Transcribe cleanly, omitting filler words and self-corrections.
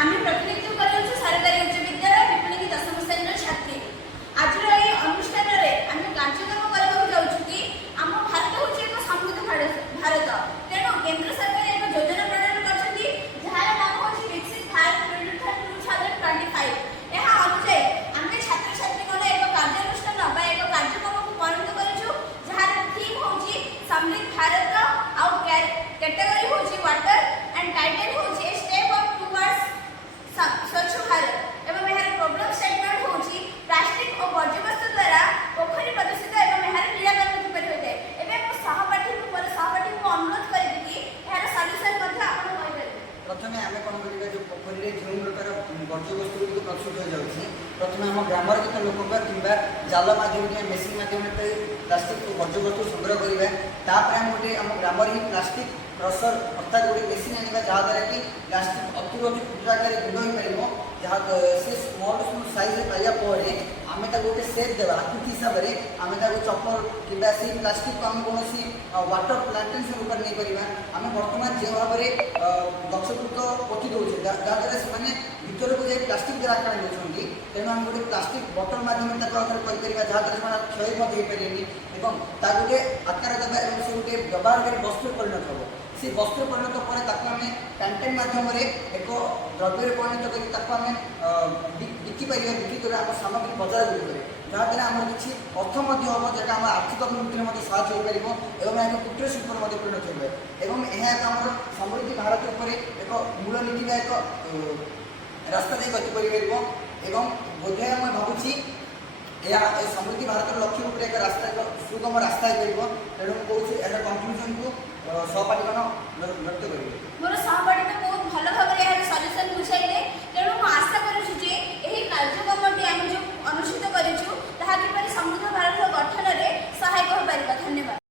आम्ही प्रतिनिधित्व करूछु सरकारी उच्च विद्यालय विपणिकी दशम श्रेणी छात्री। आज ये अनुष्ठान में आम कार्यक्रम करने जाऊँ कि आम भारत हूँ एक समृद्ध भारत तेणु केंद्र सरकार एक योजना प्रणाली करछथि जहार नाम होछि विकसित भारत 2025। यह अनुसार आम छात्र छात्री को एक कार्यानुष्ठान बा एक कार्यक्रम को परिणत करूँ जहार थीम होछि समृद्ध भारत आउ कैटेगरी होछि वाटर एंड टाइटल होछि step up towards Swachh Bharat एवं यह प्रोग्राम स्टेटमेंट होछि प्लास्टिक और वर्ज्य वस्तु द्वारा पोखरी प्रदूषित एवं यह निराकरण किपर होते एबे मो सहपाठी को अनुरोध करिबि कि यार सॉल्यूशन मध्ये आपण कहि परिबे। प्रथमे आमे कोन करिबा जो पोखरी रे जो प्रकार वर्ज्य वस्तु को प्रदूषित हो जाउछि प्रथमे हम ग्रामर के लोक किंबा जाल माध्यम के मेसिन माध्यम पे प्लास्टिक वर्ज्य वस्तु संग्रह करिबा तापर हम गोटे हम ग्रामर ही प्लास्टिक क्रशर अर्थात गोटे मेसिन आनिबा जहाँ द्वारा कि प्लास्टिक अति क्षुद्र आकार गुंड हो पारिबो जहाँ से स्मॉल साइज पाइबा पर आम गोटे सेट देवा आकृति हिसाब से आम चप्पल कि प्लास्टिक को आम कौन वाटर प्लांटेशन उपर नहीं पारिबा आम बर्तमान जो भाव में गछपुत पोति दौचे जहाँद्वारा से भर को जाए प्लास्टिक द्वारा आकार दौरान तेणु आम गोटे प्लास्टिक बटल माध्यम जहाँद्वारा जहाँ क्षय हो पारे गोटे आकार देवा और से गोटे व्यवहार वस्तु परिणत हम से वस्त्र परिणत पर आम कैंटेन माध्यम एक द्रव्य परिणत कर बिकी पार बिक्री कर आम सामग्री बजार गुड़िक जहाँद्वारा आम किसी अर्थ हम जहाँ आम आर्थिक अभिवृद्धि में साहय हो पार और एक कुटीर शिल्प परिणत हो यह आम समृद्धि भारत उपर एक मूल नीति एक रास्ता दे गति कर बोधे मैं भावुँ यह समृद्धि भारत लक्ष्य रूप एक रास्ता एक सुगम रास्ता हो तेणु कौन यार कंक्लूजन को सहपाठी